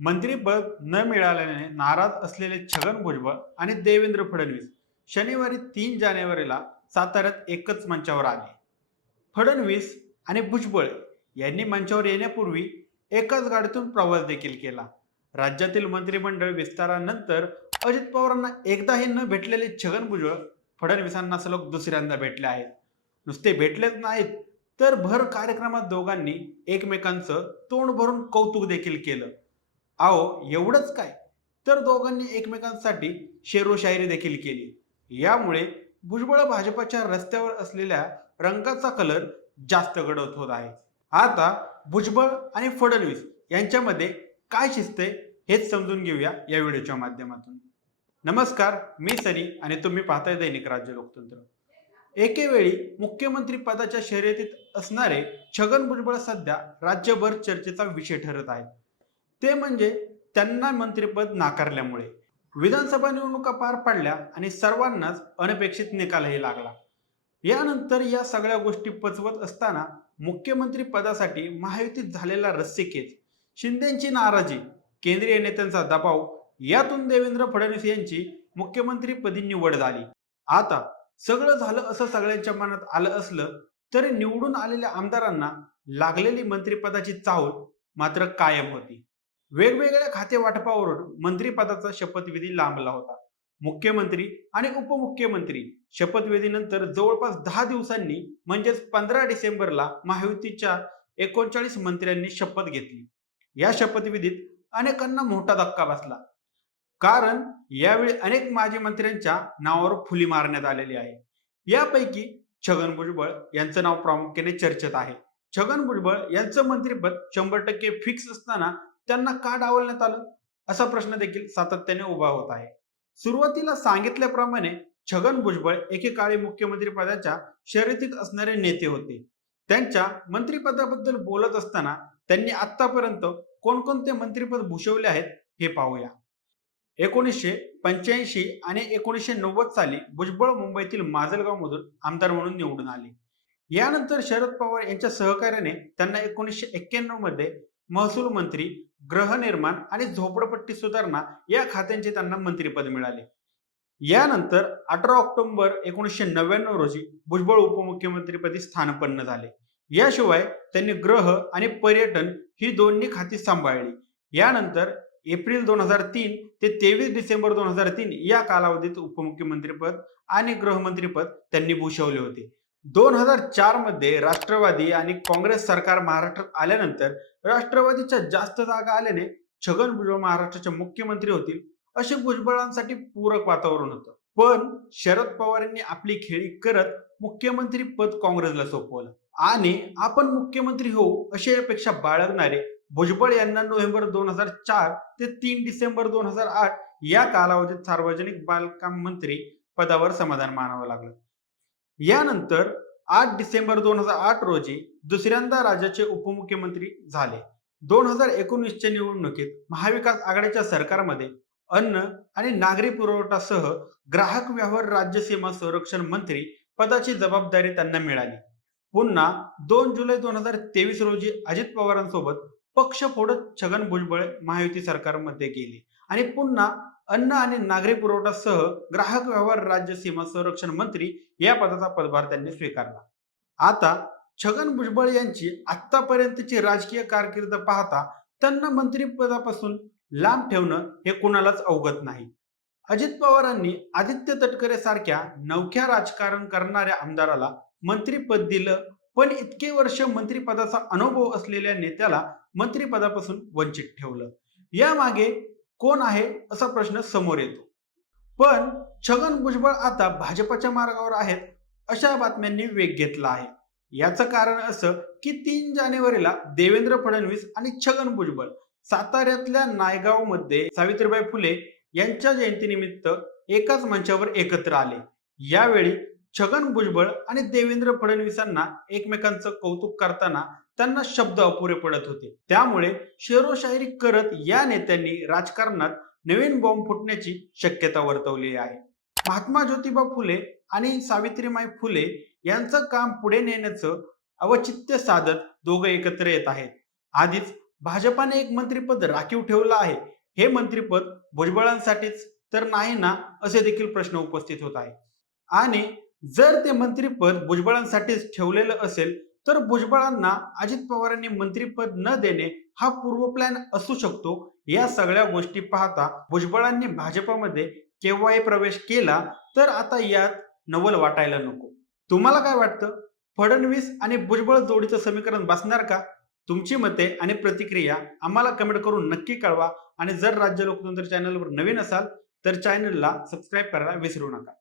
मंत्रिपद न मिळाल्याने नाराज असलेले छगन भुजबळ आणि देवेंद्र फडणवीस शनिवारी 3 जानेवारीला साताऱ्यात एकच मंचावर आले. फडणवीस आणि भुजबळ यांनी मंचावर येण्यापूर्वी एकाच गाडीतून प्रवास देखील केला. राज्यातील मंत्रिमंडळ विस्तारानंतर अजित पवारांना एकदाही न भेटलेले छगन भुजबळ फडणवीसांना सलग दुसऱ्यांदा भेटले आहेत. नुसते भेटलेच नाहीत, तर भर कार्यक्रमात दोघांनी एकमेकांचं तोंड भरून कौतुक देखील केलं. अहो, एवढंच काय, तर दोघांनी एकमेकांसाठी शेरो शायरी देखील केली. यामुळे भुजबळ भाजपच्या रस्त्यावर असलेल्या रंगाचा कलर जास्त गडद होत आहे. आता भुजबळ आणि फडणवीस यांच्यामध्ये काय शिजते हेच समजून घेऊया या व्हिडिओच्या माध्यमातून. नमस्कार, मी सनी आणि तुम्ही पाहताय दैनिक राज्य लोकतंत्र. एकेवेळी मुख्यमंत्री पदाच्या शर्यतीत असणारे छगन भुजबळ सध्या राज्यभर चर्चेचा विषय ठरत आहेत. ते म्हणजे त्यांना मंत्रिपद नाकारल्यामुळे. विधानसभा निवडणुका पार पडल्या आणि सर्वांनाच अनपेक्षित निकालही लागला. यानंतर या सगळ्या गोष्टी पचवत असताना मुख्यमंत्री पदासाठी महायुतीत झालेला रस्सीखेच, शिंदेची नाराजी, केंद्रीय नेत्यांचा दबाव, यातून देवेंद्र फडणवीस यांची मुख्यमंत्रीपदी निवड झाली. आता सगळं झालं असं सगळ्यांच्या मनात आलं असलं तरी निवडून आलेल्या आमदारांना लागलेली मंत्रिपदाची चाहूल मात्र कायम होती. वेगवेगळ्या खाते वाटपावरून मंत्रिपदाचा शपथविधी लांबला होता. मुख्यमंत्री आणि उपमुख्यमंत्री शपथविधीनंतर जवळपास 10 दिवसांनी म्हणजेच 15 डिसेंबरला महायुतीच्या 39 मंत्र्यांनी शपथ घेतली. या शपथविधीत अनेकांना मोठा धक्का बसला, कारण यावेळी अनेक माजी मंत्र्यांच्या नावावर फुली मारण्यात आलेली आहे. यापैकी छगन भुजबळ यांचं नाव प्रामुख्याने चर्चेत आहे. छगन भुजबळ यांचं मंत्रिपद 100% फिक्स असताना त्यांना का डावलण्यात आलं, असा प्रश्न देखील सातत्याने उभा होत आहे. सुरुवातीला सांगितल्याप्रमाणे छगन भुजबळ एकेकाळी मुख्यमंत्री पदाच्या शर्यतीत असणारे नेते होते. त्यांच्या मंत्रिपदाबद्दल बोलत असताना त्यांनी आतापर्यंत कोणकोणते मंत्रिपद भूषवले आहेत हे पाहूया. 1985 आणि 1990 साली भुजबळ मुंबईतील माजलगावमधून आमदार म्हणून निवडून आले. यानंतर शरद पवार यांच्या सहकार्याने त्यांना 1991 मध्ये महसूल मंत्री, गृहनिर्माण आणि झोपडपट्टी सुधारणा या खात्यांचे त्यांना मंत्रिपद मिळाले. यानंतर 18 ऑक्टोबर 1999 रोजी भुजबळ उपमुख्यमंत्रीपदी स्थानापन्न झाले. याशिवाय त्यांनी गृह आणि पर्यटन ही दोन्ही खाती सांभाळली. यानंतर एप्रिल 2003 ते 23 डिसेंबर 2003 या कालावधीत उपमुख्यमंत्रीपद आणि गृहमंत्रीपद त्यांनी भूषवले होते. 2004 मध्ये राष्ट्रवादी आणि काँग्रेस सरकार महाराष्ट्रात आल्यानंतर राष्ट्रवादीच्या जास्त जागा आल्याने छगन भुजबळ महाराष्ट्राचे मुख्यमंत्री होतील असे भुजबळांसाठी पूरक वातावरण होतं. पण शरद पवार यांनी आपली खेळी करत मुख्यमंत्री पद काँग्रेसला सोपवलं आणि आपण मुख्यमंत्री होऊ अशी अपेक्षा बाळगणारे भुजबळ यांना नोव्हेंबर 2004 ते 3 डिसेंबर 2008 या कालावधीत सार्वजनिक बांधकाम मंत्री पदावर समाधान मानावं लागलं. यानंतर 8 डिसेंबर 2008 रोजी दुसऱ्यांदा राज्याचे उपमुख्यमंत्री झाले. 2019च्या निवडणुकीत महाविकास आघाडीच्या सरकारमध्ये अन्न आणि नागरी पुरवठासह ग्राहक व्यवहार, राज्य सीमा संरक्षण मंत्री पदाची जबाबदारी त्यांना मिळाली. पुन्हा 2 जुलै 2023 रोजी अजित पवारांसोबत पक्ष फोडत छगन भुजबळ महायुती सरकारमध्ये गेले आणि पुन्हा अन्न आणि नागरी पुरवठासह ग्राहक व्यवहार, राज्य सीमा संरक्षण मंत्री या पदाचा पदभार त्यांनी स्वीकारला. आता छगन भुजबळ यांची आतापर्यंतची राजकीय कारकीर्द पाहता त्यांना मंत्रिपदापासून लांब ठेवणं हे कुणालाच अवगत नाही. अजित पवारांनी आदित्य तटकरे सारख्या नवख्या राजकारण करणाऱ्या आमदाराला मंत्रिपद दिलं, पण इतके वर्ष मंत्रिपदाचा अनुभव असलेल्या नेत्याला मंत्रिपदापासून वंचित ठेवलं. यामागे कोण आहे असा प्रश्न समोर येतो. पण छगन भुजबळ आता भाजपच्या मार्गावर आहेत अशा बातम्यांनी वेग घेतला आहे. याचं कारण असं की 3 जानेवारीला देवेंद्र फडणवीस आणि छगन भुजबळ साताऱ्यातल्या नायगावमध्ये सावित्रीबाई फुले यांच्या जयंतीनिमित्त एकाच मंचावर एकत्र आले. यावेळी छगन भुजबळ आणि देवेंद्र फडणवीसांना एकमेकांचं कौतुक करताना त्यांना शब्द अपुरे पडत होते. त्यामुळे शेरोशायरी करत या नेत्यांनी राजकारणात नवीन बॉम्ब फुटण्याची शक्यता वर्तवली आहे. महात्मा ज्योतिबा फुले आणि सावित्रीबाई फुले यांचं काम पुढे नेण्याचं अवचित्य साधत दोघं एकत्र येत आहेत. आधीच भाजपाने एक मंत्रिपद राखीव ठेवलं आहे, हे मंत्रिपद भुजबळांसाठीच तर नाही ना, असे देखील प्रश्न उपस्थित होत आहे. आणि जर ते मंत्रिपद भुजबळांसाठीच ठेवलेलं असेल, तर भुजबळांना अजित पवारांनी मंत्रिपद न देणे हा पूर्व प्लॅन असू शकतो. या सगळ्या गोष्टी पाहता भुजबळांनी भाजपमध्ये केव्हाही प्रवेश केला, तर आता यात नवल वाटायला नको. तुम्हाला काय वाटतं? फडणवीस आणि भुजबळ जोडीचं समीकरण बसणार का? तुमची मते आणि प्रतिक्रिया आम्हाला कमेंट करून नक्की कळवा आणि जर राज्य लोकतंत्र चॅनलवर नवीन असाल तर चॅनलला सबस्क्राईब करायला विसरू नका.